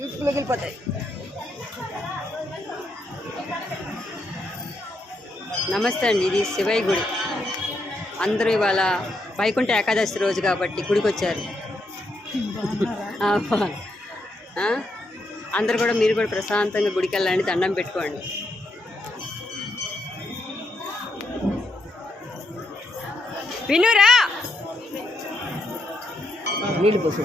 యూత్ఫుల్కి వెళ్ళిపోతాయి. నమస్తే అండి, ఇది శివయ్య గుడి. అందరూ ఇవాళ వైకుంఠ ఏకాదశి రోజు కాబట్టి గుడికి వచ్చారు. అందరు కూడా మీరు కూడా ప్రశాంతంగా గుడికి వెళ్ళండి, దండం పెట్టుకోండి. వినురా నీళ్ళు పోసి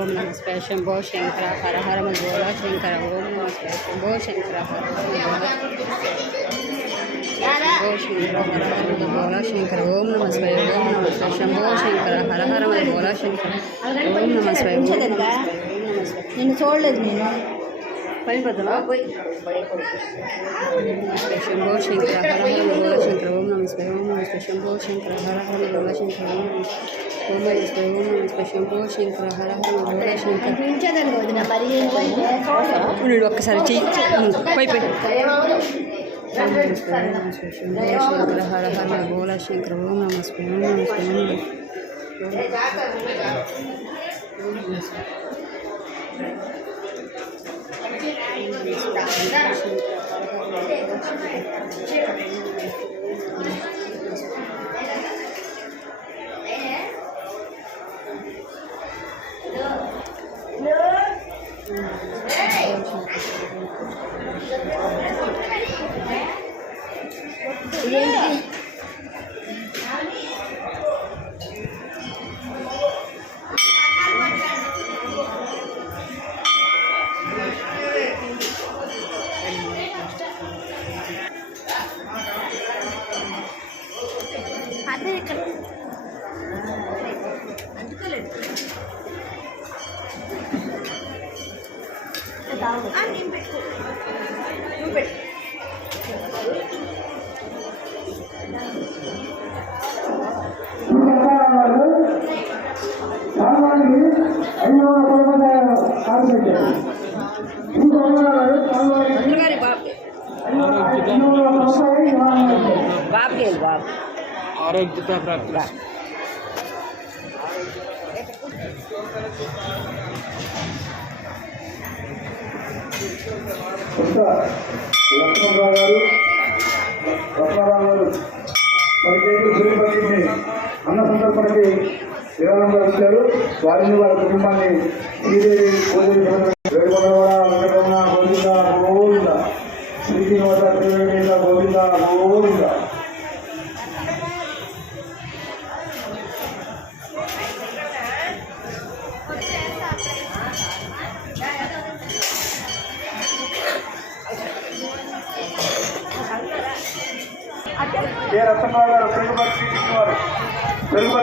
ఓం నమ శివాయ శంభో శంకర హర హర భోళ శంకర. ఓం నమ శివాయ శంభో శంకర హర హర భోళ శంకర. ఓం నమ శివాయ శంభో శంకర హర హర భోళ శంకర. ఓం నమ శివాయ. నేను చూడలేదు, నేను పని పదమా శంభో శంకర హర హర భోళ శంకర. ఓం నమ శివాయ. ఓం నమ శివాయ శంభో శంకర హర హర భోళ శంకర. ఓం నమ శివాయ. ఓం నమ శివాయ శంభో శంకర హర హర భోళ శంకర. నేను ఒక్కసారి చెయ్యి పోయి శంకర హర హర భోళ శంకర. ఓం నమ శివాయ. ఓం నమ శివాయ. ఆరోగ్యత ప్రాప్తి. లక్ష్మణరావు గారు 10 కేజీలు సూర్యపల్లిని అన్న సందర్భానికి విరాళంగా ఇచ్చారు. వారిని వారి కుటుంబాన్ని శ్రీదేవి గోవింద గోవింద శ్రీనివాస త్రివేణి గోవింద గోవింద. రత్నరావు గారు తెలుగు